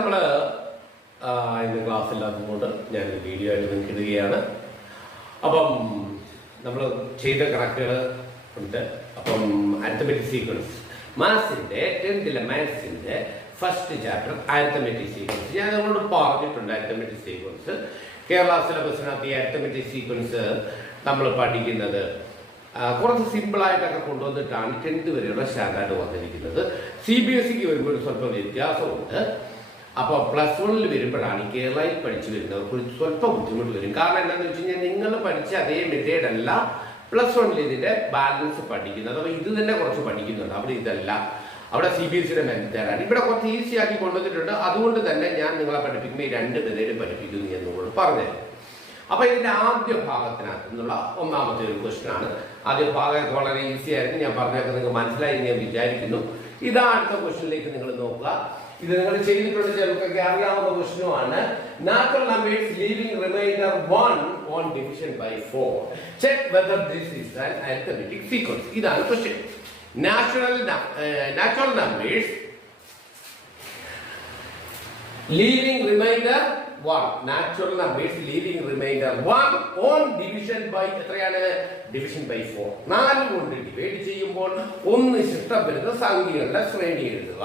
നമ്മൾ ഇന്ന് ക്ലാസ് ഇല്ലാത്തതുകൊണ്ട് ഞാനൊരു വീഡിയോ ആയിട്ട് നിങ്ങൾക്ക് ഇടുകയാണ്. അപ്പം നമ്മൾ ചെയ്ത കണക്കുകൾ ഉണ്ട്. അപ്പം അരിത്തമെറ്റിക് സീക്വൻസ് മാത്സിൻ്റെ 10th മാത്സിൻ്റെ ഫസ്റ്റ് ചാപ്റ്റർ അരിത്തമെറ്റിക് സീക്വൻസ് ഞാൻ നിങ്ങളോട് പറഞ്ഞിട്ടുണ്ട്. അരിത്തമെറ്റിക് സീക്വൻസ് കേരള സിലബസിനകത്ത് ഈ അരിത്തമെറ്റിക് സീക്വൻസ് നമ്മൾ പഠിക്കുന്നത് കുറച്ച് സിമ്പിളായിട്ടൊക്കെ കൊണ്ടുവന്നിട്ടാണ് 10th വരെയുള്ള സ്റ്റാൻഡേർഡ് വന്നിരിക്കുന്നത്. CBSEക്ക് വരുമ്പോൾ സ്വല്പം വ്യത്യാസമുണ്ട്. അപ്പോൾ +1 വരുമ്പോഴാണ് കേരളയിൽ പഠിച്ചു വരുന്നവർക്ക് സ്വല്പം ബുദ്ധിമുട്ട് വരും. കാരണം എന്താണെന്ന് വെച്ച് കഴിഞ്ഞാൽ നിങ്ങൾ പഠിച്ച അതേ മെത്തേഡല്ല +1 ഇതിൻ്റെ ബാലൻസ് പഠിക്കുന്നത്. അപ്പോൾ ഇത് തന്നെ കുറച്ച് പഠിക്കുന്നുണ്ട്. അവിടെ ഇതല്ല, അവിടെ CBSEയുടെ മെത്തേഡാണ്. ഇവിടെ കുറച്ച് ഈസി ആക്കി കൊണ്ടുവന്നിട്ടുണ്ട്. അതുകൊണ്ട് തന്നെ ഞാൻ നിങ്ങളെ പഠിപ്പിക്കുമ്പോൾ ഈ 2 മെത്തേഡ് പഠിപ്പിക്കുന്നു എന്നുള്ളത് പറഞ്ഞത്. അപ്പൊ ഇതിന്റെ ആദ്യ ഭാഗത്തിനകത്ത് നിന്നുള്ള ഒന്നാമത്തെ ഒരു ക്വസ്റ്റ്യൻ ആണ്. ആദ്യ ഭാഗത്ത് വളരെ ഈസി ആയിരുന്നു. ഞാൻ പറഞ്ഞൊക്കെ നിങ്ങൾക്ക് മനസ്സിലായി ഞാൻ വിചാരിക്കുന്നു. ഇതാ അടുത്ത ക്വസ്റ്റ്യനിലേക്ക് നിങ്ങൾ നോക്കുക. ഇത് നിങ്ങൾ ചെയ്തിട്ടുള്ള ചിലർക്കൊക്കെ അറിയാവുന്ന ക്വസ്റ്റ്യനുമാണ്. Natural numbers leaving remainder 1 on division by 4. Check whether this is an arithmetic sequence. ഇതാണ് question. Natural numbers leaving remainder 1. Natural numbers leaving remainder 1 on division by എത്രയാണ്? Division by 4. 4 കൊണ്ട് ഡിവൈഡ് ചെയ്യുമ്പോൾ 1 ശിഷ്ടം വരുന്ന സംഖ്യകളുടെ ശ്രേണി എഴുതുക.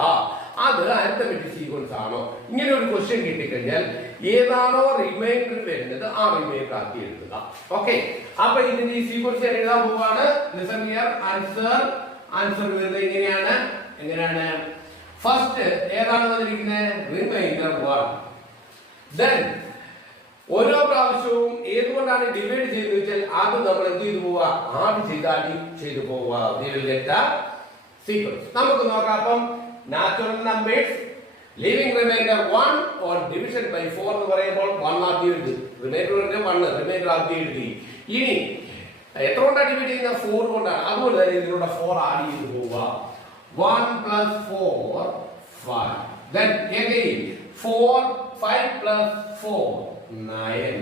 അത് അരിത്തമെറ്റിക് സീക്വൻസ് ആണോ? ഇങ്ങനെ ഒരു ക്വസ്റ്റ്യൻ കിട്ടിക്കഴിഞ്ഞാൽ ഏതാണോ റിമൈൻഡർ വരുന്നത് ആ റിമൈൻഡർ ആക്കി എഴുതുക. ഓക്കെ, അപ്പൊ ഇതിന്റെ ഈ സീക്വൻസ് ഞാൻ എഴുതാൻ പോവാണ്. Listen here. ആൻസർ വരുന്നത് എങ്ങനെയാണ്? ഫസ്റ്റ് ഏതാണ് വന്നിരിക്കുന്നത്? റിമൈൻഡർ 1. Then ഓരോ പ്രാവശ്യവും ഏതുകൊണ്ടാണ് ഡിവൈഡ് ചെയ്ത് വെച്ചാൽ അത് നമ്മൾ എന്ത് ചെയ്തു പോവുക? ആഡ് ചെയ്തു പോവുക. സീക്വൻസ് നമുക്ക് നോക്കാം. അപ്പം natural numbers leaving remainder 1 on division by 4 എന്ന് പറയുമ്പോൾ 1 ആദ്യം എഴുതി, റിമൈൻഡർ ആദ്യം എഴുതി. ഇനി എത്ര കൊണ്ടാണ് ഡിവൈഡ് ചെയ്യുന്നത്? 4 കൊണ്ടാണ്. അതുകൊണ്ട് തന്നെ ഇതിലൂടെ 4 ആഡ് ചെയ്തു പോവുക. 1 + 4 5. Then again 5 + 4 9.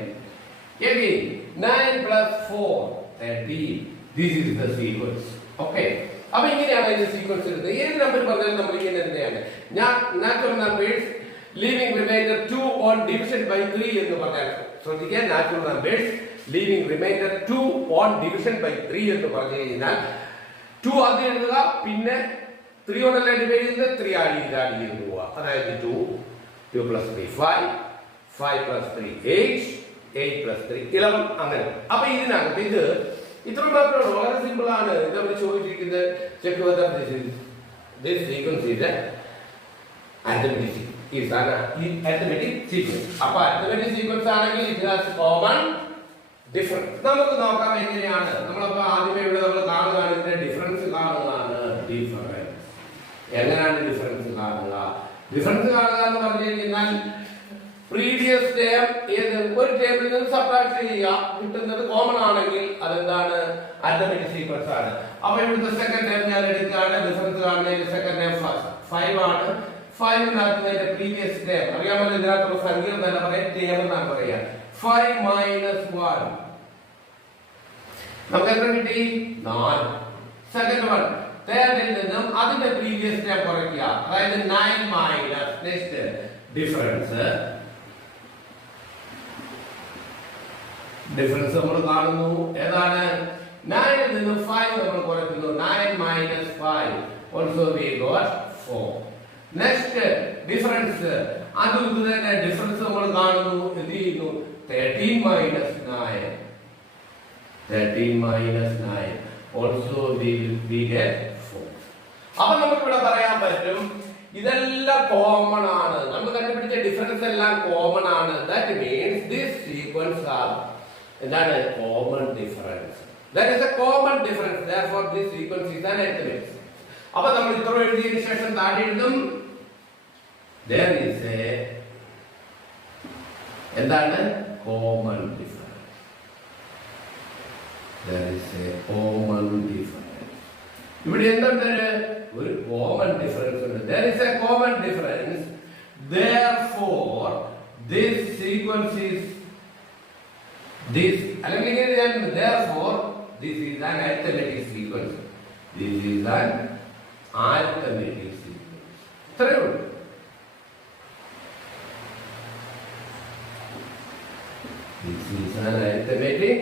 Again 9 + 4 13. This is the sequence. Okay. അപ്പോൾ ഇങ്ങനെയാണ് ഇതിന്റെ സീക്വൻസ് എടുത്തത്. ഏത് നമ്പർ പറഞ്ഞാലും നമ്മൾ ഇങ്ങനെ തന്നെയാണ്. Natural numbers leaving remainder 2 on division by 3 എന്ന് പറഞ്ഞാൽ ശ്രദ്ധിക്കുക. Natural numbers leaving remainder 2 on division by 3 എന്ന് പറഞ്ഞു കഴിഞ്ഞാൽ 2 ആദ്യം എഴുതുക, പിന്നെ 3 കൊണ്ടല്ല ഡിവൈഡ് ചെയ്യുന്നത്, 3 ആഡ് ചെയ്ത് പോവുക. അതായത് 2 + 3 5 + 3 8 + 3 11 അങ്ങനെ. അപ്പൊ ഇതിനകത്ത് ഇത് ഇത്ര മാത്രമേ വളരെ സിമ്പിൾ ആണ്. ഇത് നമ്മൾ ചോദിച്ചിരിക്കുന്നത് check whether this sequence is arithmetic sequence. അപ്പൊ അരിത്തമെറ്റിക് സീക്വൻസ് ആണെങ്കിൽ ഇറ്റ് ഹാസ് കോമൺ ഡിഫറൻസ്. നമുക്ക് നോക്കാം എങ്ങനെയാണ്. നമ്മളപ്പോ ആദ്യമേ ഇവിടെ നമ്മൾ കാണുകയാണ് ഇതിന്റെ ഡിഫറൻസ് കാണുകയാണ്. എങ്ങനെയാണ് ഡിഫറൻസ് കാണുക? ഡിഫറൻസ് കാണുക എന്ന് പറഞ്ഞു കഴിഞ്ഞാൽ പ്രീവിയസ് ടേം ഒരു ടേബിളിൽ നിന്ന് സബ്ട്രാക്ട് ചെയ്യുക, കിട്ടുന്നത് കോമൺ ആണെങ്കിൽ അതെന്താണ്? അരിത്തമെറ്റിക് സീക്വൻസ് ആണ്. അപ്പൊ ഇവിടുത്തെ സെക്കൻഡ് ടേം ഞാൻ എടുക്കുകയാണ്. ഡിഫറൻസ് കാണുന്നതിന് സെക്കൻഡ് ടേം 5 ആണ്. 5 പ്രീവിയസ് ടേം അറിയാമല്ലോ. ഇതിനകത്തുള്ള സംഖ്യ എന്നല്ല പറയാം, ടേം എന്നാണ് പറയാ. 5 - 1 നമുക്ക് എത്ര കിട്ടി? 4. സെക്കൻഡ് വൺ തേർഡിൽ നിന്നും അതിന്റെ പ്രീവിയസ് ടേം കുറയ്ക്കുക. അതായത് 9 - നെക്സ്റ്റ് ഡിഫറൻസ് നമ്മൾ കാണുന്നു. ഏതാണ്? 9 ൽ നിന്നും 5 നമ്മൾ കുറയ്ക്കുന്നു. 9 - 5 also we got 4. Next difference അതും ഇത് തന്നെ. ഡിഫറൻസ് നമ്മൾ കാണുന്നു. എന്ത് ചെയ്യുന്നു? 13 - 9 ഓൾസോ വി ഗെറ്റ് 4. അപ്പൊ നമുക്ക് ഇവിടെ പറയാൻ പറ്റും ഇതെല്ലാം കോമൺ ആണ്. നമ്മൾ കണ്ടുപിടിച്ച ഡിഫറൻസ് എല്ലാം കോമൺ ആണ്. That means this sequence are എന്താണ്? Common difference. That is a common difference. therefore this sequence is an arithmetic. അപ്പോൾ നമ്മൾ ഇത്ര എഴുതിയതിനു ശേഷം താഴെ എഴുതും there is a എന്താണ്? Common difference. there is a common difference. ഇവിടെ എന്തുണ്ട്? ഒരു കോമൺ ഡിഫറൻസ് ഉണ്ട്. there is a common difference. therefore this sequence is this അല്ലെങ്കിൽ therefore this is an arithmetic sequence. This is an arithmetic sequence. ഇത്രയേ ഉള്ളൂ. This is an arithmetic.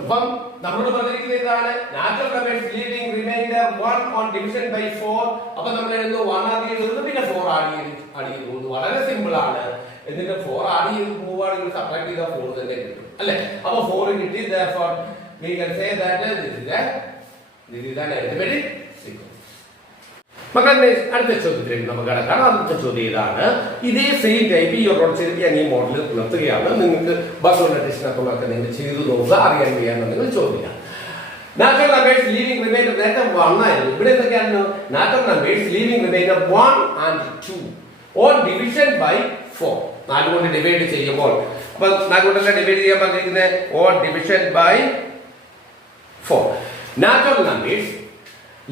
അപ്പം നമ്മളോട് പറഞ്ഞിരിക്കുന്നത് ഇതാണ് natural numbers leaving remainder 1 on division by 4. അപ്പോൾ നമ്മൾ എഴുതുന്നു 1 ആഡ് ചെയ്തു പിന്നെ 4 ആഡ് ചെയ്തു. വളരെ സിമ്പിൾ ആണ്. എന്നിട്ട് 4 ആഡ് ചെയ്ത് പോവുകയാണെങ്കിൽ സബ്ട്രാക്ട് ചെയ്താൽ 4 തന്നെ കിട്ടും അല്ലേ? അപ്പോൾ 4 കിട്ടി. therefore we can say that this is an arithmetic sequence. മക്കളെ അടുത്ത ചോദ്യത്തിലേക്ക് നമുക്ക് കടക്കാം. അടുത്ത ചോദ്യം ഇതാണ്. ഇതേ സെയിം ടൈപ്പ് ഈ റോഡ് ചെയ്ത് ഞാൻ ഈ മോഡൽ നിർത്തുകയാണ്. നിങ്ങൾക്ക് ബസ് ടെസ്റ്റിനകത്തുള്ളതൊക്കെ നിങ്ങൾ ചെയ്തു നോക്കുക, അറിയാൻ വയ്യാന്നുണ്ടെങ്കിൽ ചോദിക്കാം. നാച്ചുറൽ നമ്പേഴ്സ് ലീവിംഗ് റിമൈൻഡർ നേരത്തെ 1 ആയിരുന്നു. ഇവിടെ എന്തൊക്കെയാണ്? Natural numbers leaving remainder 1 and 2 on division by 4. 4 കൊണ്ട് ഡിവൈഡ് ചെയ്യുമ്പോൾ അപ്പൊ 4 കൊണ്ടല്ല ഡിവൈഡ് ചെയ്യാൻ പറഞ്ഞിരിക്കുന്നത് on division by 4. Natural numbers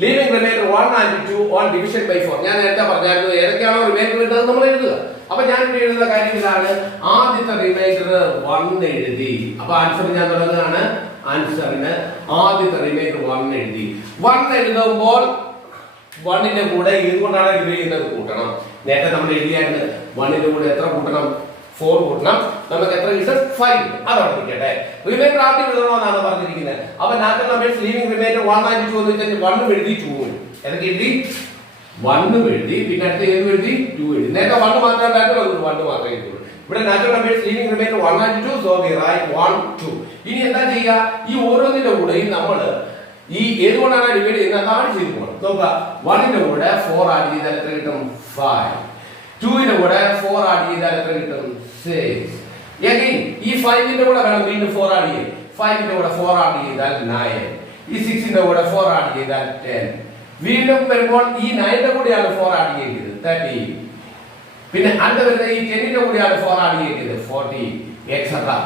leaving remainder 1 and 2 on division by 4. ഞാൻ നേരത്തെ പറഞ്ഞായിരുന്നു ഏതൊക്കെയാണോ റിമൈൻഡർ വരുന്നത് നമ്മൾ എഴുതുക. അപ്പൊ ഞാൻ ഇവിടെ എഴുതുന്ന കാര്യം ഇതാണ്. ആദ്യത്തെ റിമൈൻഡർ 1 എഴുതി. അപ്പൊ ആൻസർ ഞാൻ തുടങ്ങുകയാണ്. ആൻസറിന് ആദ്യത്തെ റിമൈൻഡർ 1 എഴുതി. 1 എഴുതുമ്പോൾ 1ന്റെ കൂടെ ഇതുകൊണ്ടാണ് ഡിവൈഡ് ചെയ്യുന്നത് കൂട്ടണം. നേരത്തെ നമ്മൾ എഴുതിയായിരുന്നു 1ന്റെ കൂടെ എത്ര കൂട്ടണം? 4 കൂട്ടണം. നമുക്ക് എത്ര കിട്ടും? 5. അതവിടെ നിൽക്കട്ടെ. റിമൈൻഡർ ആദ്യം എഴുതണമെന്നാണ് പറഞ്ഞിരിക്കുന്നത്. അപ്പൊ natural numbers leaving remainder 1 and 2 എന്ന് വെച്ചാൽ 1 എഴുതി 2 ഏതൊക്കെ എഴുതി? 1 എഴുതി പിന്നെ അടുത്ത ഏത് എഴുതി? 2 എഴുതി. നേരത്തെ 1 മാത്രമേ ഉണ്ടായിട്ടുള്ളൂ, 1 മാത്രമേ എഴുതുള്ളൂ. ഇവിടെ natural numbers leaving remainder 1 and 2, so we write 1, 2. ഇനി എന്താ ചെയ്യുക? ഈ ഓരോന്നിന്റെ കൂടെയും നമ്മൾ ഈ ഏതുകൊണ്ടാണ് ഡിവൈഡ് ചെയ്യുന്നത് അതാണ് ചെയ്തു പോകണം. നോക്കുക, 1ന്റെ കൂടെ 4 ആഡ് ചെയ്താൽ എത്ര കിട്ടും? 5. 2ന്റെ കൂടെ 4 ആഡ് ചെയ്താൽ എത്ര കിട്ടും? 6. again ഈ 5ന്റെ കൂടെ വേണം വീണ്ടും 4 ആഡ് ചെയ്യാൻ. 5ന്റെ കൂടെ 4 ആഡ് ചെയ്താൽ 9. ഈ 6ന്റെ കൂടെ 4 ആഡ് ചെയ്താൽ 10. വീണ്ടും വരുമ്പോൾ ഈ 9ന്റെ കൂടെയാണ് 4 ആഡ് ചെയ്യേണ്ടത് 30. പിന്നെ അടുത്ത വരുന്ന ഈ 10ന്റെ കൂടെയാണ് 4 ആഡ് ചെയ്യേണ്ടത് 40 എക്സെട്രാ.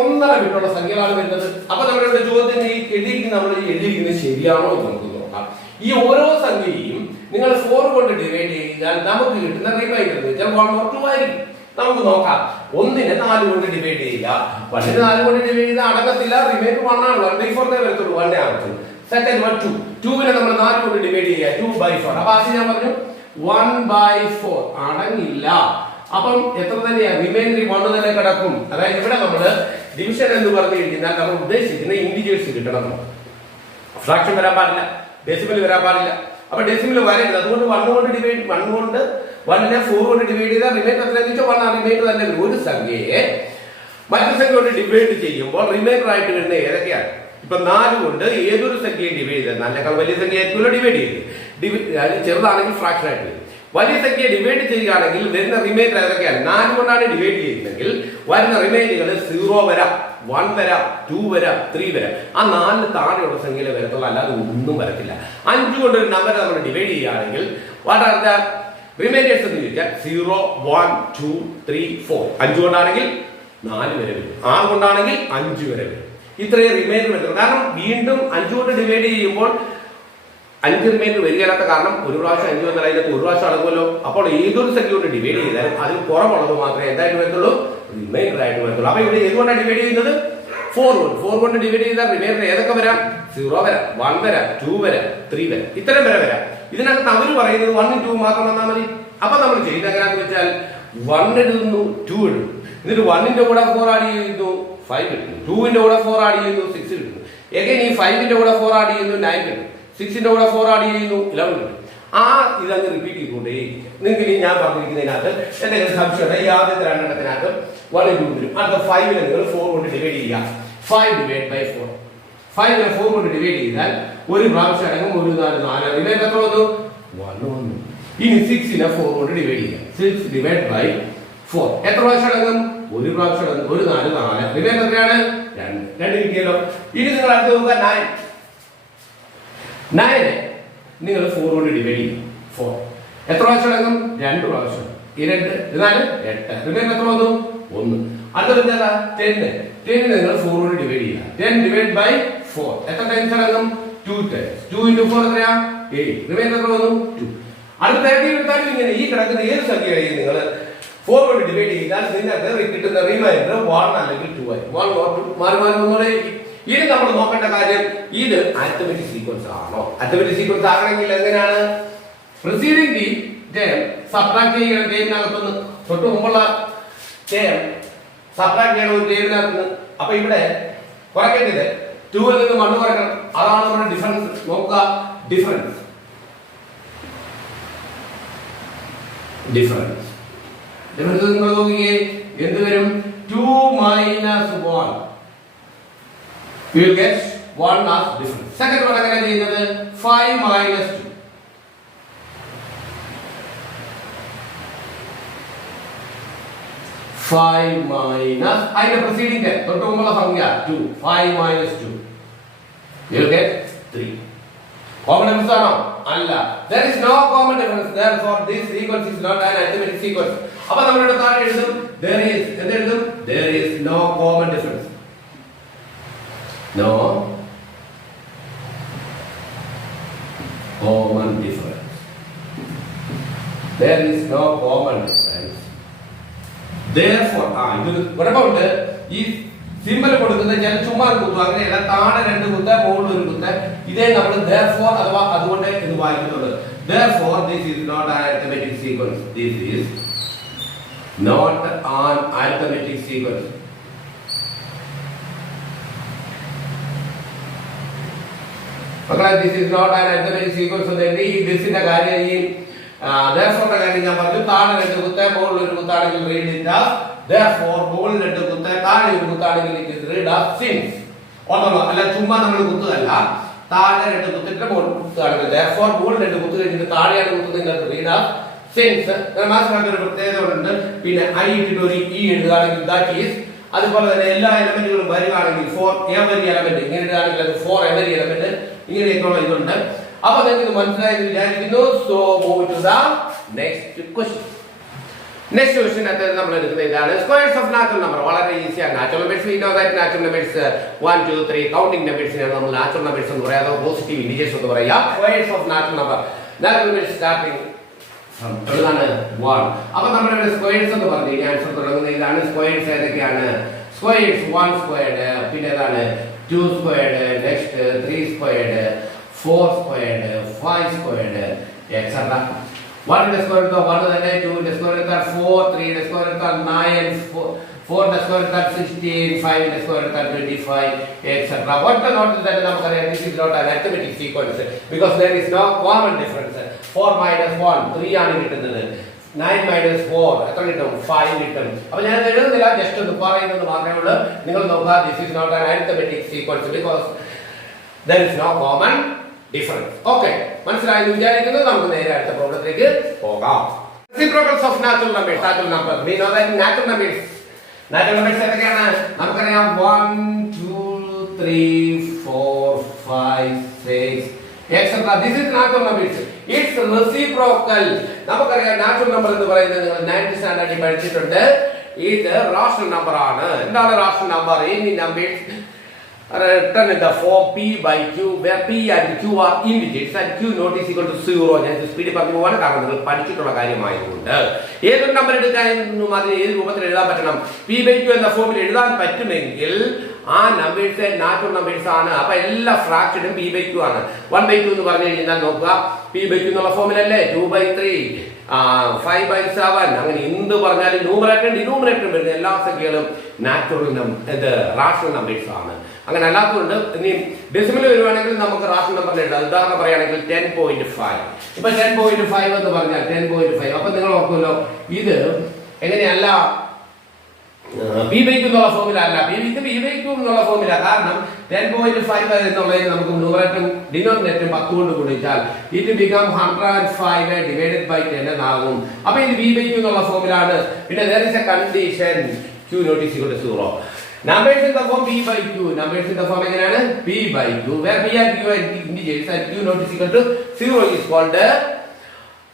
ഒന്നര വിട്ടുള്ള സംഖ്യകളാണ് വരുന്നത്. അപ്പൊ നമ്മുടെ ചോദ്യത്തിന് ഈ എഴുതിയിരിക്കുന്നത് ശരിയാണോ എന്ന് നമുക്ക് നോക്കാം. ഈ ഓരോ സംഖ്യയും നിങ്ങൾ 4 കൊണ്ട് ഡിവൈഡ് ചെയ്താൽ നമുക്ക് കിട്ടുന്ന റിമൈൻഡർ ചിലപ്പോൾ 1 or 2 ആയിരിക്കും. നമുക്ക് നോക്കാം. 1നെ 4 കൊണ്ട് ഡിവൈഡ് ചെയ്യുക. 1നെ 4 കൊണ്ട് ഡിവൈഡ് ചെയ്താൽ അടങ്ങത്തില്ല. റിമൈൻഡർ 1 ആണ്. 1/4 വരത്തുള്ളൂ. 1 ആകത്തുള്ളൂ. സെക്കൻഡ് 1 2. 2നെ നമ്മൾ 4 കൊണ്ട് ഡിവൈഡ് ചെയ്യുക. 2/4. അപ്പൊ ആദ്യം ഞാൻ പറഞ്ഞു 1/4 അടങ്ങില്ല. അപ്പം എത്ര തന്നെയാ? റിമൈൻഡർ 1 തന്നെ കിടക്കും. അതായത് ഇവിടെ നമ്മള് ഡിവിഷൻ എന്ന് പറഞ്ഞു കഴിഞ്ഞാൽ നമ്മൾ ഉദ്ദേശിക്കുന്ന ഇൻഡിജേഴ്സ് കിട്ടണം. ഫ്രാക്ഷൻ വരാൻ പാടില്ല, ഡെസിമൽ വരാൻ പാടില്ല. അപ്പൊ ഡെസിമൽ വരരുത്. അതുകൊണ്ട് 1 കൊണ്ട് ഡിവൈഡ് 1നെ 4 കൊണ്ട് ഡിവൈഡ് ചെയ്താൽ റിമൈൻഡർ എത്രയെന്ന് വെച്ചാൽ 1 റിമൈൻഡർ തന്നെ വരും. ഒരു സംഖ്യയെ മറ്റു സംഖ്യ കൊണ്ട് ഡിവൈഡ് ചെയ്യുമ്പോൾ റിമൈൻഡർ ആയിട്ട് വരുന്ന ഏതൊക്കെയാണ്? ഇപ്പൊ 4 കൊണ്ട് ഏതൊരു സംഖ്യയെ ഡിവൈഡ് ചെയ്താൽ 4നെക്കാൾ വലിയ സംഖ്യ ആയിരിക്കുമല്ലോ ഡിവൈഡ് ചെയ്ത്. ചെറുതാണെങ്കിൽ ഫ്രാക്ഷൻ ആയിട്ട് വരും. വലിയ സംഖ്യ ഡിവൈഡ് ചെയ്യുകയാണെങ്കിൽ വരുന്ന റിമൈൻഡർ ഏതൊക്കെയാണ്? 4 കൊണ്ടാണ് ഡിവൈഡ് ചെയ്യുന്നതെങ്കിൽ വരുന്ന റിമൈൻഡറുകൾ 0 വരാം, 1 വരാം, 2 വരാം, 3 വരാം. ആ 4 താഴെയുള്ള സംഖ്യയിലെ വരത്തുള്ളൂ, അല്ലാതെ ഒന്നും വരത്തില്ല. 5 കൊണ്ട് ഒരു നമ്പർ നമ്മൾ ഡിവൈഡ് ചെയ്യുകയാണെങ്കിൽ വാട്ട് ആർ ദ റിമൈൻഡേഴ്സ് എന്ന് ചോദിച്ചാൽ 0, 1, 2, 3, 4. 5 കൊണ്ടാണെങ്കിൽ 4 വരെ വരും. 6 കൊണ്ടാണെങ്കിൽ 5 വരെ വരും. ഇത്രയും റിമൈൻഡർ വരും. കാരണം വീണ്ടും 5 കൊണ്ട് ഡിവൈഡ് ചെയ്യുമ്പോൾ 5 റിമൈൻഡർ വരികയില്ലാത്ത കാരണം ഒരു പ്രാവശ്യം 5 വന്നാൽ അതിനകത്ത് ഒരു പ്രാവശ്യം അടങ്ങുമല്ലോ. അപ്പോൾ ഏതൊരു സംഖ്യ കൊണ്ട് ഡിവൈഡ് ചെയ്താലും അതിൽ കുറവുള്ളത് മാത്രമേ എന്തായിട്ട് വരത്തുള്ളൂ? റിമൈൻഡർ ആയിട്ട് വരത്തുള്ളൂ. അപ്പൊ ഇവിടെ ഏതുകൊണ്ടാണ് ഡിവൈഡ് ചെയ്യുന്നത്? 4 കൊണ്ട് ഡിവൈഡ് ചെയ്താൽ റിമൈൻഡർ ഏതൊക്കെ വരാം? 0 വരാം, 1 വരാം, 2 വരാം, 3 വരാം, ഇത്രയും വരെ വരാം. ഇതിനകത്ത് അവർ പറയുന്നത് 1 2 മാത്രം വന്നാൽ മതി. അപ്പൊ നമ്മൾ ചെയ്ത് എങ്ങനെയാണെന്ന് വെച്ചാൽ 1 എഴുതുന്നു, 2 എഴുതുന്നു. എന്നിട്ട് 1ന്റെ കൂടെ 4 ആഡ് ചെയ്യുന്നു, 5 കിട്ടുന്നു. 2ന്റെ കൂടെ 4 ആഡ് ചെയ്യുന്നു, 6 കിട്ടുന്നു. എഗൈൻ ഈ 5ന്റെ കൂടെ 4 ആഡ് ചെയ്യുന്നു, 9 കിട്ടുന്നു. 6ന്റെ കൂടെ 4 ആഡ് ചെയ്യുന്നു, 11 കിട്ടും. ആ ഇതങ്ങ് റിപ്പീറ്റ് ചെയ്തുകൊണ്ടേ. നിങ്ങൾക്ക് ഇനി ഞാൻ പറഞ്ഞിരിക്കുന്നതിനകത്ത് എന്തെങ്കിലും സംശയം ഈ ആദ്യത്തെ 2 എണ്ണത്തിനകത്ത് 1 2 വരും. അടുത്ത 5നെ നിങ്ങൾ 4 കൊണ്ട് ഡിവൈഡ് ചെയ്യുക. 5 ഡിവൈഡ് ബൈ 4. 5നെ 4 കൊണ്ട് ഡിവൈഡ് ചെയ്താൽ ഒരു പ്രാവശ്യം അടങ്ങും 1 4 4 റിമൈൻഡർ എത്ര വന്നു? 1 വന്നു. ഇനി 6നെ 4 കൊണ്ട് ഡിവൈഡ് ചെയ്യുക. 6 ഡിവൈഡ് ബൈ 4 എത്ര പ്രാവശ്യം അടങ്ങും? ഒരു പ്രാവശ്യം അടങ്ങും. 1 4 4 റിമൈൻഡർ എത്രയാണ്? 2 കിട്ടിയല്ലോ. ഇനി നിങ്ങൾ അടുത്ത് നോക്കുക 9നെ നിങ്ങൾ 4 കൊണ്ട് ഡിവൈഡ് ചെയ്യും. 4 എത്ര പ്രാവശ്യം അടങ്ങും? 2 പ്രാവശ്യം. ഈ 2 4 8 റിമൈൻഡർ എത്ര വന്നു? 1. അടുത്തത് എന്താ? 10നെ നിങ്ങൾ 4 കൊണ്ട് ഡിവൈഡ് ചെയ്യുക. 10 ഡിവൈഡ് ബൈ 4 എത്ര ടൈംസ് അടങ്ങും? 2 ടൈംസ്. 2 into 4 എത്രയാ? 8. റിമൈൻഡർ എത്ര വന്നു? 2. അടുത്ത 30 എടുത്താലും ഇങ്ങനെ ഈ കിടക്കുന്ന ഏത് സംഖ്യയെയും നിങ്ങൾ 4 കൊണ്ട് ഡിവൈഡ് ചെയ്താൽ നിങ്ങൾക്ക് കിട്ടുന്ന റിമൈൻഡർ 1 അല്ലെങ്കിൽ 2 ആയി. 1 or 2 മാറി ഒന്നുകൂടെ. ഇനി നമ്മൾ നോക്കേണ്ട കാര്യം ഇത് അരിത്മെറ്റിക് സീക്വൻസ് ആണോ? അരിത്മെറ്റിക് സീക്വൻസ് ആകണമെങ്കിൽ എങ്ങനെയാണ്? പ്രിസീഡിംഗ് ദി ടേം സബ്ട്രാക്ട് ചെയ്യണം. ടേമിനകത്തുനിന്ന് തൊട്ട് മുമ്പുള്ള ചെയ്യാം, സബ്ട്രാക്ട് ചെയ്യണം ഒരു ടേബിളിനകത്ത്. അപ്പൊ ഇവിടെ കുറയ്ക്കേണ്ടത് 2 ൽ നിന്ന് 1 കുറയ്ക്കണം. അതാണ് നമ്മുടെ ഡിഫറൻസ്. നോക്കുക, ഡിഫറൻസ് നിങ്ങൾ നോക്കിയേ, എന്ത് വരും? 2 minus 1. You will get 1 as difference. Second one എങ്ങനെ ചെയ്യുന്നത്? 5 minus 2. 5 minus അതിന്റെ preceding term തൊട്ട് മുമ്പുള്ള സംഖ്യ 2. 5 minus 2. You will get 3. Common difference ആണോ? അല്ല. There is no common difference. Therefore this sequence is not an arithmetic sequence. അപ്പോൾ നമ്മൾ ഇവിടെ താഴെ എഴുതും there is എന്ത് എഴുതും? There is no common difference. No common difference. There is no common difference. Therefore ഇത് കുഴപ്പമുണ്ട്. ഈ സിമ്പിൾ കൊടുക്കുന്നത് ഞാൻ ചുമ്മാ കുത്തും, അങ്ങനെയല്ല. താഴെ 2 കുത്ത്, മുകളിൽ 1 കുത്ത്. ഇതേ നമ്മൾ therefore അഥവാ അതുകൊണ്ട് ഇത് വായിക്കുന്നുണ്ട്. Therefore this is not an arithmetic sequence. This is not an arithmetic sequence. മക്കളെ, this is not an arithmetic sequence. ഈ ദിസിന്റെ കാര്യം, ഈ therefore കാര്യം ഞാൻ പറഞ്ഞു. താഴെ 2 കുത്ത്, മുകളിൽ 1 കുത്താണെങ്കിൽ read it as therefore. മുകളിൽ 2 കുത്ത്, താഴെ 1 കുത്താണെങ്കിൽ it is read as since. ഓർമ്മ, അല്ല ചുമ്മാ നമ്മൾ കുത്തുകയല്ല. താഴെ 2 കുത്തിട്ട് മുകളിൽ കുത്തുകയാണെങ്കിൽ therefore, മുകളിൽ 2 കുത്ത് കഴിഞ്ഞിട്ട് താഴെയാണ് കുത്തുന്നത് read as since. മനസ്സിലാക്കിയ ഒരു പ്രത്യേകത ഉണ്ട്. പിന്നെ I ഇട്ടിട്ട് ഒരു E എഴുതുകയാണെങ്കിൽ that is. അതുപോലെ തന്നെ എല്ലാ എലമെന്റുകളും വരികയാണെങ്കിൽ for every element ഇങ്ങനെ ഇടുകയാണെങ്കിൽ അത് for every element ഇങ്ങനെയൊക്കെയുള്ള ഇതുണ്ട്. അപ്പൊ നിങ്ങൾക്ക് മനസ്സിലായെന്ന് വിചാരിക്കുന്നു. So move to the next question. Next question നമ്മൾ എടുക്കുന്നത് ഇതാണ്, സ്ക്വയേഴ്സ് ഓഫ് നാച്ചുറൽ നമ്പർ. വളരെ ഈസിയാണ്. Natural numbers we know that natural numbers 1 2 3 counting നമ്പേഴ്സിനാണ് നമ്മൾ നാച്ചുറൽ നമ്പേഴ്സ് എന്ന് പറയാം, അഥവാ പോസിറ്റീവ് ഇന്റിജേഴ്സ് എന്ന് പറയാം. Squares of natural number. Natural numbers starting ഏതാണ് 1. അപ്പൊ നമ്മുടെ സ്ക്വയേഴ്സ് എന്ന് പറഞ്ഞു കഴിഞ്ഞാൽ ആൻസർ തുടങ്ങുന്നത് ഇതാണ്. സ്ക്വയേഴ്സ് ഏതൊക്കെയാണ്? സ്ക്വയേഴ്സ് 1 സ്ക്വയർഡ്, പിന്നെ ഏതാണ് 2 squared, next 3 squared, 4 squared, 5 squared et cetera. 1 ന്റെ സ്ക്വയർ എടുത്താൽ 1 തന്നെ, 2 ന്റെ സ്ക്വയർ എടുത്താൽ 4, 3 ന്റെ സ്ക്വയർ എടുത്താൽ 9, 4 ന്റെ സ്ക്വയർ എടുത്താൽ 16, 5 ന്റെ സ്ക്വയർ എടുത്താൽ 25 എക്സെട്രാ. ഒറ്റ നോട്ടിൽ തന്നെ നമുക്കറിയാം this is not an arithmetic sequence because there is no common difference. 4 minus 1 3 ആണ് കിട്ടുന്നത്. 9 minus 4 എത്ര കിട്ടും? 5 കിട്ടും. അപ്പോൾ ഞാൻ എഴുതുന്നില്ല, ജസ്റ്റ് ഒന്ന് പറയുന്നത് മാത്രമേ ഉള്ളൂ. നിങ്ങൾ നോക്കുക, this is not an arithmetic sequence because there is no common difference. Okay, മനസ്സിലായെന്ന് വിചാരിക്കുന്നു. നമുക്ക് നേരെ അടുത്ത പ്രോബ്ലത്തിലേക്ക് പോകാം. Reciprocals of natural numbers. Natural numbers. We know that natural numbers ഏതൊക്കെയാണ്? നമുക്കറിയാം 1 2 3 4 5 6 etc. This is natural numbers. It's reciprocal. നമുക്കറിയാം natural number എന്ന് പറയുന്നത് നിങ്ങൾ 9th സ്റ്റാൻഡേർഡിൽ പഠിച്ചിട്ടുണ്ട്. ഇത് റാഷണൽ നമ്പർ ആണ്. എന്താണ് rational number? Any numbers written in the form p by q where p and q are integers and q not is equal to 0. ഞാൻ സ്പീഡിൽ പറഞ്ഞു പോവാണ്, കാരണം നിങ്ങൾ പഠിച്ചിട്ടുള്ള കാര്യമായതുകൊണ്ട്. ഏതൊരു നമ്പർ എടുക്കാനും അതിന് ഏത് രൂപത്തിൽ എഴുതാൻ പറ്റണം. p by q എന്ന ഫോമിൽ എഴുതാൻ പറ്റുമെങ്കിൽ ആ നമ്പേഴ്സ് നാച്ചുറൽ നമ്പേഴ്സ് ആണ്. അപ്പൊ എല്ലാ ഫ്രാക്ഷനും p by q ആണ്. 1 by 2 എന്ന് പറഞ്ഞു കഴിഞ്ഞാൽ നോക്കുക, p by q എന്നുള്ള ഫോമിലല്ലേ. 2 by 3 5 by 7 അങ്ങനെ എന്ത് പറഞ്ഞാലും ന്യൂമറേറ്ററും ഡിനോമിനേറ്ററും വരുന്ന എല്ലാ സംഖ്യകളും നാച്ചുറൽ റാഷണൽ നമ്പേഴ്സ് ആണ്. അങ്ങനെ അല്ലാത്തതുകൊണ്ട് ഇനി ഡെസിമൽ വരുവാണെങ്കിൽ നമുക്ക് റാഷണൽ നമ്പറിൽ എഴുതാം. ഉദാഹരണം പറയുകയാണെങ്കിൽ 10.5. ഇപ്പൊ 10.5 എന്ന് പറഞ്ഞാൽ 10.5. അപ്പൊ നിങ്ങൾ ഓർക്കുമല്ലോ, ഇത് എങ്ങനെയല്ല p by q എന്നുള്ള ഫോമിലല്ല, p by q എന്നുള്ള ഫോമില. കാരണം 10.5 എന്നുള്ളതിന് നമുക്ക് ന്യൂമറേറ്ററും ഡിനോമിനേറ്ററും 10 കൊണ്ട് ഗുണിച്ചാൽ ഇത് ബിക്കം 105 ഡിവൈഡഡ് ബൈ 10 എന്നാകും. അപ്പൊ ഇത് p by q എന്നുള്ള ഫോമിലാണ്. പിന്നെ there is a condition q not is equal to 0. Numbers in the form p by q. Numbers in the form എങ്ങനെയാണ്? p by q where p and q are integers and q not is equal to 0 is called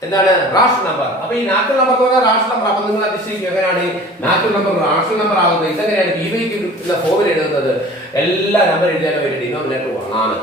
എന്താണ്? Rational number. അപ്പൊ ഈ natural number എന്ന് പറഞ്ഞാൽ rational number. അപ്പൊ നിങ്ങൾ അതിശയിക്കും, എങ്ങനെയാണ് natural number rational number ആകുന്നത്? ഇതെങ്ങനെയാണ് p by q എന്ന ഫോമിൽ എഴുതുന്നത്? എല്ലാ നമ്പർ എഴുതിയാലും ഒരു ഡിനോമിനേറ്റർ 1 ആണ്.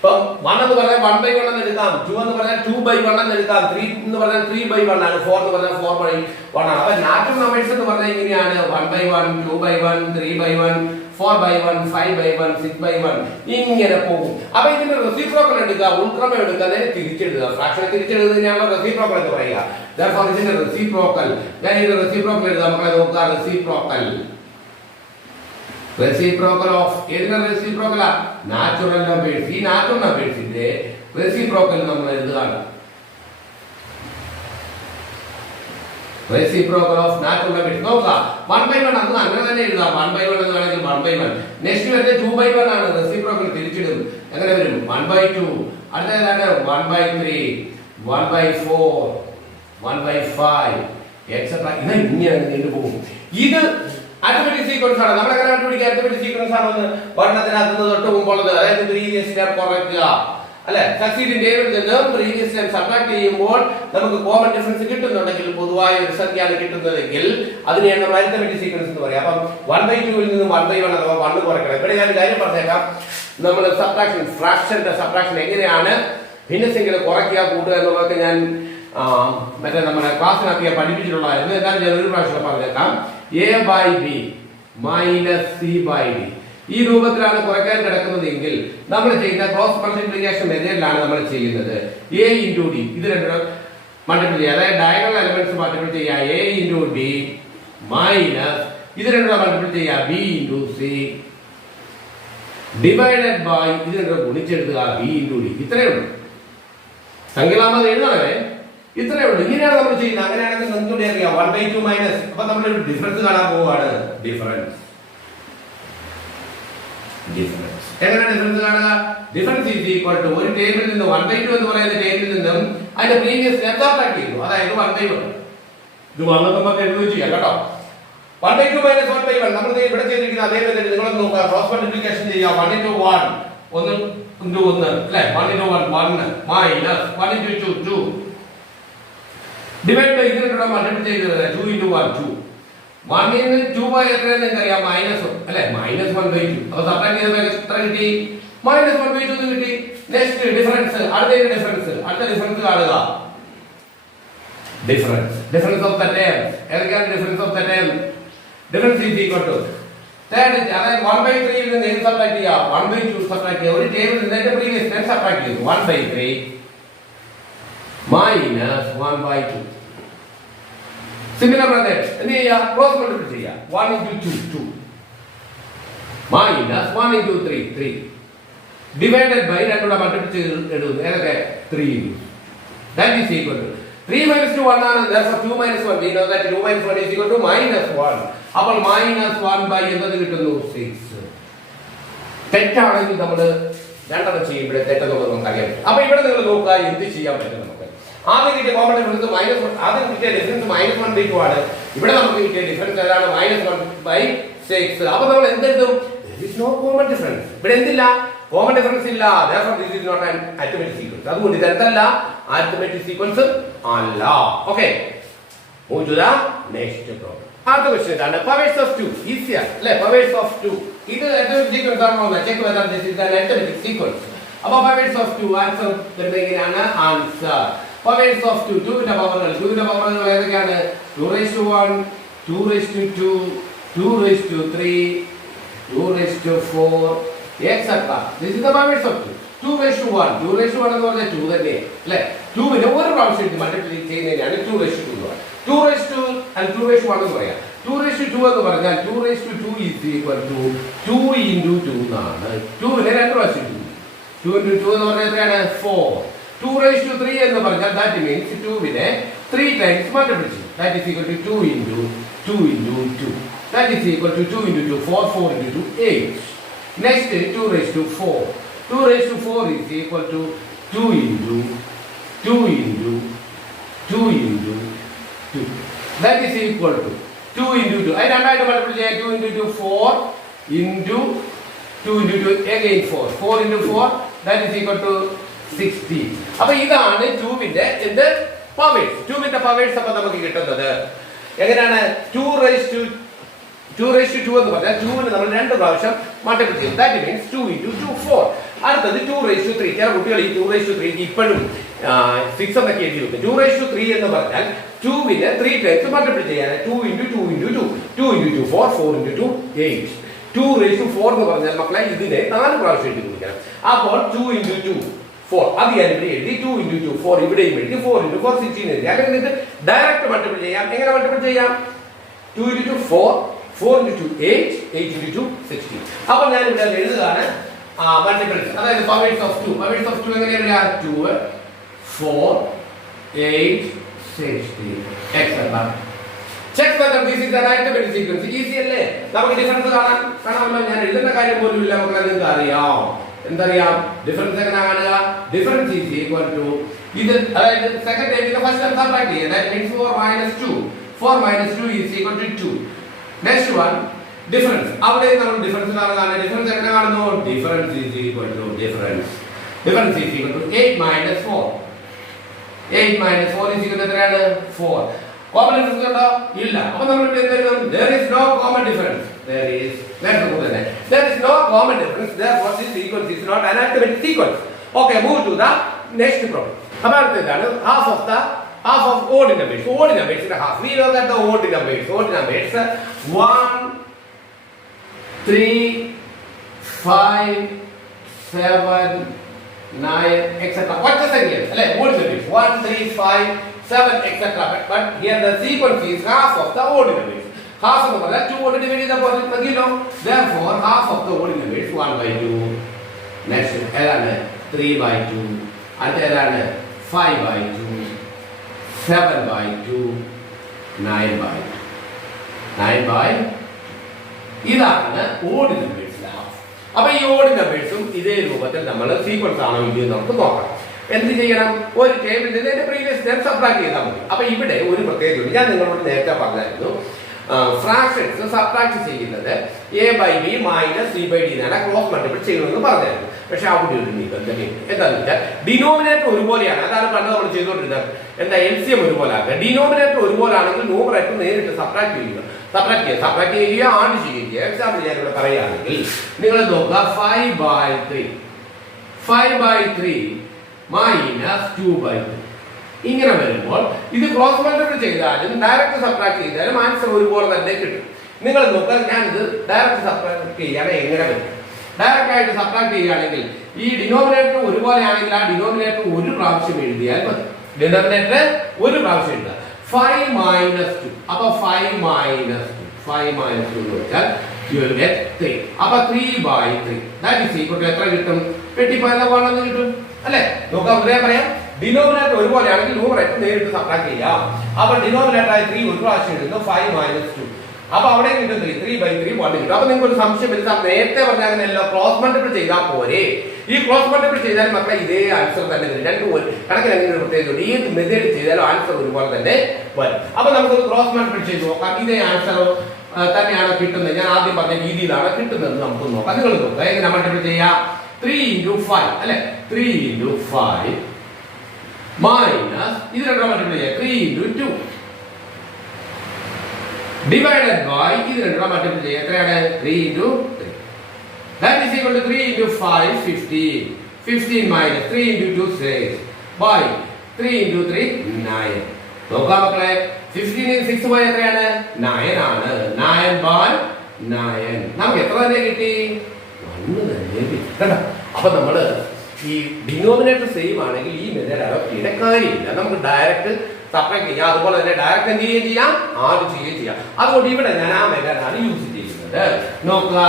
ഇപ്പം 1 എന്ന് പറഞ്ഞാൽ 1/1 എന്ന് എടുക്കാം, 2 എന്ന് പറഞ്ഞാൽ 2/1 എന്ന് എടുക്കാം, 3 എന്ന് പറഞ്ഞാൽ 3/1 ആണ്, 4 എന്ന് പറഞ്ഞാൽ 4/1 ആണ്. അപ്പൊ നാച്ചുറൽ നമ്പേഴ്സ് എന്ന് പറഞ്ഞാൽ ഇങ്ങനെയാണ് 1/1, 2/1, 3/1, 4/1, 5/1, 6/1 ഇങ്ങനെ പോകും. അപ്പൊ ഇതിന്റെ റെസിപ്രോക്കൽ എടുക്കുക, ഉൾക്രമം എടുക്കുക, അതിനെ തിരിച്ചെഴുതുക. ഫ്രാക്ഷനെ തിരിച്ചെഴുതുന്നതിനാണ് റെസിപ്രോക്കൽ എന്ന് പറയുക. therefore ഇതിന്റെ റെസിപ്രോക്കൽ, ഞാൻ ഇതിന്റെ റെസിപ്രോക്കൽ എഴുതാം. നമ്മളെ നോക്കുക, റെസിപ്രോക്കൽ ഓഫ് ഏതിന്റെ റെസിപ്രോക്കൽ? Natural numbers. ഈ നാച്ചുറൽ നമ്പേഴ്സിന്റെ റെസിപ്രോക്കൽ നമ്മൾ എഴുതുകയാണ്. റെസിപ്രോക്കൽ ഓഫ് നാച്ചുറൽ നമ്പേഴ്സ് നോക്കുക. 1/1 അത് അങ്ങനെ തന്നെ എഴുതാം. 1/1 എന്ന് വേണമെങ്കിൽ 1/1. നെക്സ്റ്റ് വരുന്നത് 2/1 ആണ്. റെസിപ്രോക്കൽ തിരിച്ചിടും. എങ്ങനെ വരും? 1/2. അടുത്തതാണ് 1/3, 1/4, 1/5 എക്സെട്ര. ഇങ്ങനെ നീണ്ടുപോകും. ഇത് അരിത്മെറ്റിക് സീക്വൻസ് ആണ്. നമ്മൾ എങ്ങനെ കണ്ടുപിടിക്കുക? അരിത്മെറ്റിക് സീക്വൻസ് ആണെന്ന് വർണ്ണത്തിനകത്ത് തൊട്ട് മുമ്പുള്ളത്, അതായത് പ്രീവിയസ് സ്റ്റെപ്പ് കുറയ്ക്കുക അല്ലെ. സക്സീഡിന്റെ നിന്നും പ്രീവിയസ് സ്റ്റെപ്പ് സബ്ട്രാക്ട് ചെയ്യുമ്പോൾ നമുക്ക് കോമൺ ഡിഫറൻസ് കിട്ടുന്നുണ്ടെങ്കിൽ, പൊതുവായ ഒരു സംഖ്യയാണ് കിട്ടുന്നതെങ്കിൽ അതിനെയാണ് നമ്മൾ അരിത്മെറ്റിക് സീക്വൻസ് എന്ന് പറയാം. അപ്പം 1/2 ൽ നിന്ന് 1/1 അഥവാ 1 കുറയ്ക്കണം. ഇവിടെ ഞാൻ കാര്യം പറഞ്ഞേക്കാം. നമ്മൾ സബ്ട്രാക്ഷൻ, ഫ്രാക്ഷന്റെ സബ്ട്രാക്ഷൻ എങ്ങനെയാണ് ഭിന്നസംഖ്യകൾ കുറയ്ക്കുക, കൂട്ടുക എന്നുള്ളതൊക്കെ ഞാൻ മറ്റേ നമ്മുടെ ക്ലാസ്സിനകത്ത് ഞാൻ പഠിപ്പിച്ചിട്ടുള്ളതായിരുന്നു. എന്തായാലും ഞാൻ ഒരു പ്രാവശ്യം പറഞ്ഞേക്കാം. a/b - c/d ഈ രൂപത്തിലാണ് കുറയ്ക്കാൻ കിടക്കുന്നതെങ്കിൽ നമ്മൾ ചെയ്യുന്ന ക്രോസ് മൾട്ടിപ്ലിക്കേഷൻ മെത്തേഡിലാണ് നമ്മൾ ചെയ്യുന്നത്. a × d ഇത് രണ്ടും മൾട്ടിപ്പിൾ ചെയ്യുക, അതായത് ഡയഗണൽ എലമെന്റ്സ് മൾട്ടിപ്പിൾ ചെയ്യുക. a × d മൈനസ് ഇത് രണ്ടും മൾട്ടിപ്പിൾ ചെയ്യുക b × c ഡിവൈഡഡ് ബൈ ഇത് രണ്ടും ഗുണിച്ചെഴുതുക b × d. ഇത്രയേ ഉള്ളൂ. സംഖ്യകളാമത് എഴുതണമേ, ഇത്രയേ ഉള്ളൂ. ഇങ്ങനെയാണ് നമ്മൾ ചെയ്യുന്നത്. അങ്ങനെയാണെങ്കിൽ നിങ്ങൾക്ക് അറിയാം 1/2 മൈനസ്. അപ്പൊ നമ്മളൊരു ഡിഫറൻസ് കാണാൻ പോവുകയാണ്. ഡിഫറൻസ് എങ്ങനെയാണ് ഡിഫറൻസ് കാണുക? ഡിഫറൻസ് ഈസ് ഈക്വൽ ടു ഒരു ടേബിളിൽ നിന്ന് 1/2 എന്ന് പറയുന്ന ടേബിളിൽ നിന്നും അതിന്റെ പ്രീവിയസ് സ്റ്റെപ്പ് സബ്ട്രാക്ട് ചെയ്യുന്നു. അതായത് 1/1. ഇത് വന്നത് നമുക്ക് എഴുതുകയും ചെയ്യാം കേട്ടോ. 1/2 മൈനസ് 1/1 നമ്മൾ ഇവിടെ ചെയ്തിരിക്കുന്ന അതേ മെത്തേഡ് നിങ്ങൾ നോക്കുക. ക്രോസ് മൾട്ടിപ്ലിക്കേഷൻ ചെയ്യുക. 1 × 1 1 × 1 അല്ലേ. 1 × 1 1 മൈനസ് 1 × 2 2 ഡിവൈഡ് ബൈ ഇതിനെ മൾട്ടിപ്ലൈ ചെയ്തത് 2 × 1 2. 1 ൽ നിന്ന് 2 എത്രയാണെന്ന് നിങ്ങൾക്കറിയാം? -1 അല്ലേ. -1/2. അപ്പോൾ സബ്ട്രാക്ട് ചെയ്തപ്പോൾ എത്ര കിട്ടി? -1/2 എന്ന് കിട്ടി. നെക്സ്റ്റ് ഡിഫറൻസ്, അടുത്ത ഡിഫറൻസ് കാണുക. Difference of the terms. ഏതൊക്കെയാണ് difference of the terms? Difference is equal to അതായത് 1/3 ൽ നിന്ന് എന്ത് സബ്ട്രാക്ട് ചെയ്യുക? 1/2 സബ്ട്രാക്ട് ചെയ്യുക. ഒരു ടേബിളിൽ നിന്ന് അതിന്റെ പ്രീവിയസ് സ്റ്റെപ്പ് സബ്ട്രാക്ട് ചെയ്യുന്നു. 1/3 മൈനസ് 1/2. സിമിലർ മെത്തേഡ് എന്ത് ചെയ്യുക? ക്രോസ് മൾട്ടിപ്ലൈ ചെയ്യുക. 1 × 2 2 മൈനസ് 1 × 3 3 ഡിവൈഡഡ് ബൈ രണ്ടുകൂടെ മൾട്ടിപ്ലൈ ചെയ്ത് എഴുതുന്നു. ഏതൊക്കെ? 3 that is equal to 3 - 2 1 ആണ്. therefore 2 - 1 we know that 2 - 1 is equal to -1. അപ്പോൾ -1 എന്നത് കിട്ടുന്നു 6. തെറ്റാണെങ്കിൽ നമ്മൾ രണ്ടെണ്ണം ചെയ്യുമ്പോഴേ തെറ്റെന്നുള്ളത് നമുക്കറിയാം. അപ്പൊ ഇവിടെ നിങ്ങൾ നോക്കുക എന്ത് ചെയ്യാൻ പറ്റും നമുക്ക്. ആദ്യം കിട്ടിയ കോമൺ ഡിഫറൻസ് ആദ്യം കിട്ടിയ ഡിഫറൻസ് -1/2 ആണ്. ഇവിടെ നമുക്ക് കിട്ടിയ ഡിഫറൻസ് ഏതാണ്? -1/6. അപ്പൊ നമ്മൾ എന്തെഴുതും? there is no common difference. ഇവിടെ എന്തില്ല? കോമൺ ഡിഫറൻസ് ഇല്ല. therefore this is not an arithmetic sequence. അതുകൊണ്ട് ഇത് എന്തല്ല? arithmetic sequence അല്ല. Okay, move to the next problem. അടുത്ത ക്വസ്റ്റ്യൻ ഇതാണ്. powers of 2 ഈസിയാണ് അല്ലേ? powers of 2 ഇത് arithmetic sequence ആണോ എന്ന് ചെക്ക് ചെയ്താൽ this is an arithmetic sequence. അപ്പോൾ powers of 2 ആൻസർ വരുന്നത് എങ്ങനെയാണ്? ആൻസർ powers of 2 2 ന്റെ പവറുകൾ ഏതൊക്കെയാണ്? 2/1 2/2 2/3 2/4 etc. this is the powers of 2. 2/1 2/1 എന്ന് പറഞ്ഞാൽ 2 തന്നെ അല്ലേ. 2 നെ ഒരു പ്രാവശ്യം മൾട്ടിപ്ലൈ ചെയ്യുന്നതിനാണ് 2/2 എന്ന് പറയുന്നത്. 2/2 and 2/1 എന്ന് പറയാം. 2/2 എന്ന് പറഞ്ഞാൽ 2/2 is equal to 2 × 2 എന്നാണ്. 2 നെ രണ്ട് പ്രാവശ്യം 2 × 2 എന്ന് പറഞ്ഞാൽ എത്രയാണ്? 4. 2/3 എന്ന് പറഞ്ഞാൽ that means 2 നെ 3 times multiply ചെയ്യും. that is equal to 2 × 2. that is equal to 2 × 2 4 4 × 2 8. next 2/4 2/4 is equal to 2 × 2 that is equal to 2 × 2. I രണ്ടായിട്ട് മൾട്ടിപ്ലൈ ചെയ്യാം. 2 × 2 4 × 2 × 2 again 4 4 × 4 that is equal to 60. അപ്പോൾ ഇതാണ് 2 ന്റെ പവേഴ്സ്. 2 ന്റെ പവേഴ്സ് അപ്പോൾ നമുക്ക് കിട്ടുന്നത് എങ്ങനെയാണ്? 2/2 എന്ന് പറഞ്ഞാൽ 2 നെ നമ്മൾ രണ്ട് പ്രാവശ്യം മൾട്ടിപ്ലൈ ചെയ്യും. that means 2 × 2 4. അടുത്തത് 2/3. ചില കുട്ടികൾ ഈ 2/3 ഇപ്പോഴും 6 എന്നൊക്കെ എഴുതി വെക്കും. 2/3 എന്ന് പറഞ്ഞാൽ 2വിനെ 3 ടൈംസ് മൾട്ടിപ്ലൈ ചെയ്യാൻ 2 × 2 × 2 2 × 2 4 4 × 2 8. 2/4 എന്ന് പറഞ്ഞാൽ മക്കളെ ഇതിനെ 4 പ്രാവശ്യം എഴുതി കൊടുക്കണം. അപ്പോൾ 2 × 2 4 അത് ഞാൻ ഇവിടെ എഴുതി. 2 × 2 4 ഇവിടെയും എഴുതി. 4 × 4 16 എഴുതി. അങ്ങനെ നിങ്ങൾക്ക് ഡയറക്റ്റ് മൾട്ടിപ്ലൈ ചെയ്യാം. എങ്ങനെ മൾട്ടിപ്ലൈ ചെയ്യാം? 2 × 2 4 4 × 2 8 8 × 2 16. അപ്പോൾ ഞാൻ ഇവിടെ എഴുതുകയാണ് മൾട്ടിപ്പിൾസ്, അതായത് പവേഴ്സ് ഓഫ് 2. പവേഴ്സ് ഓഫ് 2 എങ്ങനെയാണ്? 2 4 8 16 etc. Check whether this is an arithmetic sequence. Easy അല്ലേ? നമുക്ക് ഡിഫറൻസ് കാണാമല്ലോ. ഞാൻ എഴുതുന്ന കാര്യം പോലും ഇല്ല മക്കളെ, നിങ്ങൾക്ക് അറിയാം. എന്തറിയാം? ഡിഫറൻസ് എങ്ങനെ കാണുക? ഡിഫറൻസ് ഈസ് ഈക്വൽ ടു ഇത്, അതായത് സെക്കൻഡ് ടൈമിന്റെ ഫസ്റ്റ് ടൈം സബ്ട്രാക്ട് ചെയ്യുക. That means 4 - 2. 4 - 2 is equal to 2. Next one difference. അവിടെ നമ്മൾ ഡിഫറൻസ് കാണുകയാണ്. ഡിഫറൻസ് എങ്ങനെ കാണുന്നു? Difference is equal to difference is equal to 8 - 4. 8 - 4 is equal to എത്രയാണ്? 4. കോമൺ ഡിഫറൻസ് ഉണ്ടോ? ഇല്ല. അപ്പോൾ നമ്മൾ ഇവിടെ എന്ത് എഴുതും? there is no common difference. there is no common difference, therefore this sequence is not an arithmetic sequence. Okay, move to the next problem. അപ്പോൾ അടുത്തതാണ് half of odd numbers. Odd numbers in half. We know that the odd numbers 1 3 5 7 9 etc. What is it? അല്ലേ? odd numbers 1 3 5 7 etc. But here the sequence is half of the odd numbers. Half of the 2 കൊണ്ട് divide ചെയ്താൽ പോലെ മതിയല്ലോ. Therefore half of the odd numbers 1/2. Next ഏതാണ്? 3/2. അടുത്ത ഏതാണ്? 5/2 7/2 9/2. ഇതാണ് odd നമ്പേഴ്സിന്റെ half. അപ്പൊ ഈ ഓഡ് നമ്പേഴ്സും ഇതേ രൂപത്തിൽ നമ്മൾ സീക്വൻസ് ആണോ ഇല്ലയോ നമുക്ക് നോക്കാം. എന്ത് ചെയ്യണം? ഒരു ടേബിളിൽ നിന്ന് എന്റെ പ്രീവിയസ് സ്റ്റെപ്പ് സബ്ട്രാക്ട് ചെയ്താൽ മതി. അപ്പൊ ഇവിടെ ഒരു പ്രത്യേകത ഞാൻ നിങ്ങളോട് നേരത്തെ പറഞ്ഞായിരുന്നു, ഫ്രാക്ഷൻസ് സബ്ട്രാക്ട് ചെയ്യുന്നത് a/b - c/d എന്നാണ് ക്രോസ് മൾട്ടിപ്പിൾ ചെയ്യണമെന്ന് പറഞ്ഞായിരുന്നു. പക്ഷെ അവിടെ ഒരു നിബന്ധന എന്താണെന്ന് വെച്ചാൽ ഡിനോമിനേറ്റർ ഒരുപോലെയാണ്. അതാണ് പണ്ട് നമ്മൾ ചെയ്തുകൊണ്ടിരുന്നത്. എന്താ? LCM ഒരുപോലെ ആക്കുക. ഡിനോമിനേറ്റർ ഒരുപോലെ ആണെങ്കിൽ ന്യൂമറേറ്റർ നേരിട്ട് സബ്ട്രാക്ട് ചെയ്യുക. സബ്ട്രാക്ട് ചെയ്യുക ആഡ് ചെയ്യുക. എക്സാമ്പിൾ ഞാൻ ഇവിടെ പറയുകയാണെങ്കിൽ നിങ്ങൾ നോക്കുക 5/3 - 2/3 ഇങ്ങനെ വരുമ്പോൾ ഇത് ക്രോസ് മൾട്ടിപ്പിൾ ചെയ്താലും ഡയറക്റ്റ് സബ്ട്രാക്ട് ചെയ്താലും ആൻസർ ഒരുപോലെ തന്നെ കിട്ടും. നിങ്ങൾ നോക്കുക, ഞാൻ ഇത് ഡയറക്റ്റ് സബ്ട്രാക്ട് ചെയ്യാണ് എങ്ങനെ വരും? ഡയറക്റ്റ് ആയിട്ട് സബ്ട്രാക്ട് ചെയ്യുകയാണെങ്കിൽ ഈ ഡിനോമിനേറ്റർ ഒരുപോലെ ആണെങ്കിൽ ആ ഡിനോമിനേറ്റർ ഒരു പ്രാവശ്യം എഴുതിയാൽ മതി. ഡിനോമിനേറ്റർ ഒരു പ്രാവശ്യം എഴുതുക. 5 - 2. അപ്പൊ 5 - 2 എന്ന് വെച്ചാൽ you will get 3. അപ്പൊ 3/3 that is equal to എത്ര കിട്ടും? 25 എന്ന് കിട്ടും അല്ലേ? നോക്കാം, പറയാം. ഡിനോമിനേറ്റർ ഒരുപോലെ ആണെങ്കിൽ ന്യൂമറേറ്റർ നേരിട്ട് സബ്ട്രാക്ട് ചെയ്യാം. അപ്പൊ ഡിനോമിനേറ്റർ ആയി 3 ഒരു പ്രാവശ്യം എഴുതുന്നു. 5 - 2. അപ്പൊ അവിടെ കിട്ടും 3/3 1 കിട്ടും. അപ്പൊ നിങ്ങൾക്ക് ഒരു സംശയം വരുത്താം, നേരത്തെ പറഞ്ഞ അങ്ങനെയല്ലോ ക്രോസ് മൾട്ടിപ്പിൾ ചെയ്താൽ പോരെ? ഈ ക്രോസ് മൾട്ടിപ്പിൾ ചെയ്താൽ മക്കളെ ഇതേ ആൻസർ തന്നെ വരും. രണ്ടു കണക്കിന് അങ്ങനെ ഒരു പ്രത്യേകത. ഏത് മെത്തേഡ് ചെയ്താലും ആൻസർ ഒരുപോലെ തന്നെ വരും. അപ്പൊ നമുക്കൊന്ന് ക്രോസ് മൾട്ടിപ്പിൾ ചെയ്ത് നോക്കാം. ഇതേ ആൻസർ തന്നെയാണ് കിട്ടുന്നത്. ഞാൻ ആദ്യം പറഞ്ഞ രീതിയിലാണ് കിട്ടുന്നത്. നമുക്ക് നോക്കാം. നിങ്ങൾ നോക്കാം എങ്ങനെ മൾട്ടിപ്പിൾ ചെയ്യാം. 3 × 5 അല്ലെ? 3 × 5 മൈനസ് ഇത് രണ്ടാം മൾട്ടിപ്പിൾ ചെയ്യാം. 3 × 2 ഡിവൈഡഡ് ബൈ ഇത് രണ്ടാം മൾട്ടിപ്പിൾ ചെയ്യാം. എത്രയാണ്? 3 × 3. That is equal to 3 × 5 15. 15 minus 3 × 2 6 by 3 × 3 9. നോക്കാം മക്കളെ, 15 ൽ 6 പോയ എത്രയാണ്? 9 ആണ്. 9/9. നമുക്ക് എത്ര തന്നെ കിട്ടി? 1 തന്നെ കിട്ടി. അപ്പൊ നമ്മള് ഈ ഡിനോമിനേറ്റർ സെയിം ആണെങ്കിൽ ഈ മെത്തേഡ് അഡോപ്റ്റ് ചെയ്യേണ്ട കാര്യമില്ല. നമുക്ക് ഡയറക്റ്റ് സബ്ട്രാക്ട് ചെയ്യാം. അതുപോലെ തന്നെ ഡയറക്റ്റ് എന്ത് ചെയ്യുകയും ചെയ്യാം, ആഡ് ചെയ്യുകയും ചെയ്യാം. അതുകൊണ്ട് ഇവിടെ ഞാൻ ആ മെത്തേഡാണ് യൂസ് ചെയ്യുന്നത്. നോക്കുക,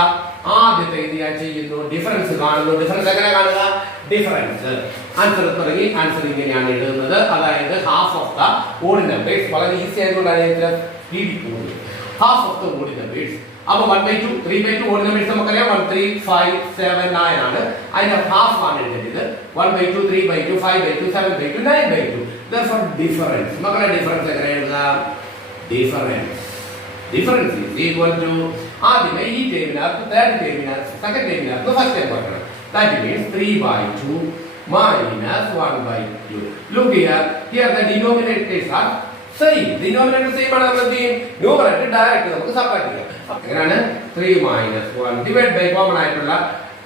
ആദ്യത്തെ ഇത് ഞാൻ ചെയ്യുന്നു, ഡിഫറൻസ് കാണുന്നു. ഡിഫറൻസ് എങ്ങനെ കാണുക? ഡിഫറൻസ് ആൻസർ തുടങ്ങി ആൻസർ ഇങ്ങനെയാണ് എഴുതുന്നത്. അതായത് half of the odd numbers. വളരെ ഈസി ആയതുകൊണ്ടാണ് സ്പീഡിൽ പോകുന്നത്. Half of the odd numbers. അപ്പൊ 1/2 3/2 ഓഡ് നമ്പേഴ്സ് നമുക്കറിയാം. 1 3 5 7 9 ആണ്. അതിന്റെ ഹാഫ് ആണ് എഴുതേണ്ടത്. 1/2 3/2 5/2 7/2 9/2. Therefore difference. മക്കളെ ഡിഫറൻസ് എങ്ങനെ എഴുതാം? ഡിഫറൻസ് is equal to ആദ്യമേ ഈ ടേബിളിനകത്ത് തേർഡ് ടേബിളിനകത്ത് സെക്കൻഡ് ടേബിളിനകത്ത് ഫസ്റ്റ് ടൈം കൊടുക്കണം. That means 3/2 minus 1/2. Look here the denominators are same. Denominator same ആണ്. നമ്മൾ ചെയ്യും ന്യൂമറേറ്റർ ഡയറക്റ്റ് നമുക്ക് സബ്ട്രാക്ട് ചെയ്യാം. എങ്ങനെയാണ്? 3 - 1 ഡിവൈഡ് ബൈ കോമൺ ആയിട്ടുള്ള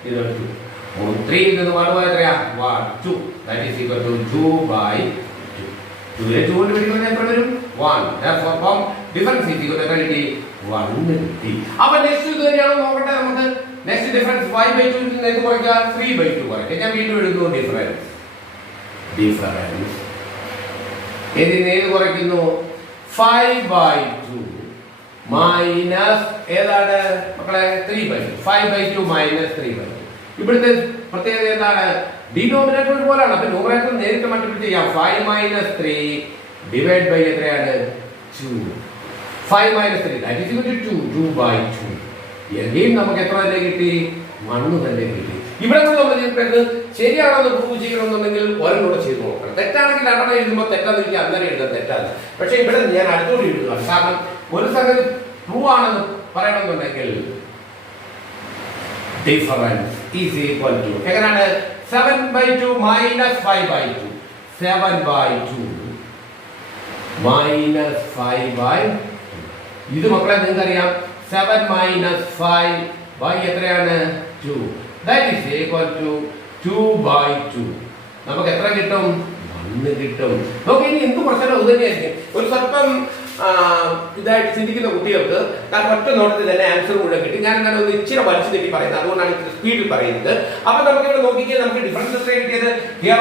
ഇത് 2 3 നിന്ന് 1 പോയാൽ എത്രയാ 1 2 that is equal to 2 by 2. 2 നെ 2 കൊണ്ട് പിടിക്കുമ്പോൾ എത്ര വരും 1. therefore from difference is equal to എത്ര കിട്ടി 1 കിട്ടി. അപ്പോൾ നെക്സ്റ്റ് ഇത് തന്നെയാണ് നോക്കട്ടെ നമുക്ക്. നെക്സ്റ്റ് ഡിഫറൻസ് 5 by 2 നിന്ന് എന്ത് കുറയ്ക്കുക 3 by 2 കുറയ്ക്കുക. ഞാൻ വീണ്ടും എഴുതുന്നു ഡിഫറൻസ് ഇതിന് ഏത് കുറയ്ക്കുന്നു 5 by 2 മൈനസ് ഏതാണ് മക്കളെ 3 by 2. 5 by 2 minus 3 by 2. ഇവിടുത്തെ പ്രത്യേകത എന്താണ് ഡിനോമിനേറ്റർ ഒരുപോലെയാണ്. അപ്പൊ ന്യൂമറേറ്റർ നേരിട്ട് മൾട്ടിപ്ലൈ ചെയ്യാം. 5 minus 3 ഡിവൈഡ് ബൈ എത്രയാണ് 2. 5 minus 3 that is equal to 2 by 2. എങ്കിലും നമുക്ക് എത്ര തന്നെ കിട്ടി 1 തന്നെ കിട്ടി. ഇവിടെ നമ്മൾ ചെയ്യുന്നത് ശരിയാണെന്ന് പ്രൂവ് ചെയ്യണമെന്നുണ്ടെങ്കിൽ ഒരെണ്ണൂടെ ചെയ്ത് നോക്കണം. തെറ്റാണെങ്കിൽ രണ്ടെണ്ണം എഴുതുമ്പോൾ തെറ്റാന്ന് എനിക്ക് അങ്ങനെ എഴുതാൻ തെറ്റാണ്. പക്ഷെ ഇവിടെ ഞാൻ അടുത്തോടെ എഴുതുകയാണ്. കാരണം ഒരു സംഗതി പ്രൂവ് ആണെന്ന് പറയണമെന്നുണ്ടെങ്കിൽ difference is equal to എങ്ങനെയാണ് 7 by 2 minus 5 by 2. 7 by 2 minus 5 by 2. ഇത് മക്കളെ നിങ്ങൾക്ക് അറിയാം 7 minus 5 by എത്രയാണ് 2. that is equal to 2 by 2. നമുക്ക് എത്ര കിട്ടും 1 കിട്ടും. നോക്കി ഇനി എന്ത് പ്രശ്നം ഇത് തന്നെയായിരിക്കും. ഒരു സ്വല്പം ഇതായിട്ട് ചിന്തിക്കുന്ന കുട്ടികൾക്ക് കാരണം ഒറ്റ നോട്ടത്തിൽ തന്നെ ആൻസർ മുഴുവൻ കിട്ടി. ഞാൻ അങ്ങനെ ഒന്ന് ഇച്ചിരി വലിച്ചു തെറ്റി പറയുന്നത്, അതുകൊണ്ടാണ് ഇച്ചിരി സ്പീഡിൽ പറയുന്നത്. അപ്പൊ നമുക്ക് ഇവിടെ നോക്കിയാൽ നമുക്ക് ഡിഫറൻസ് കിട്ടിയത് here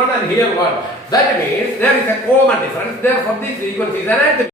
1 and here 1. that means there is a common difference. therefore this sequence is an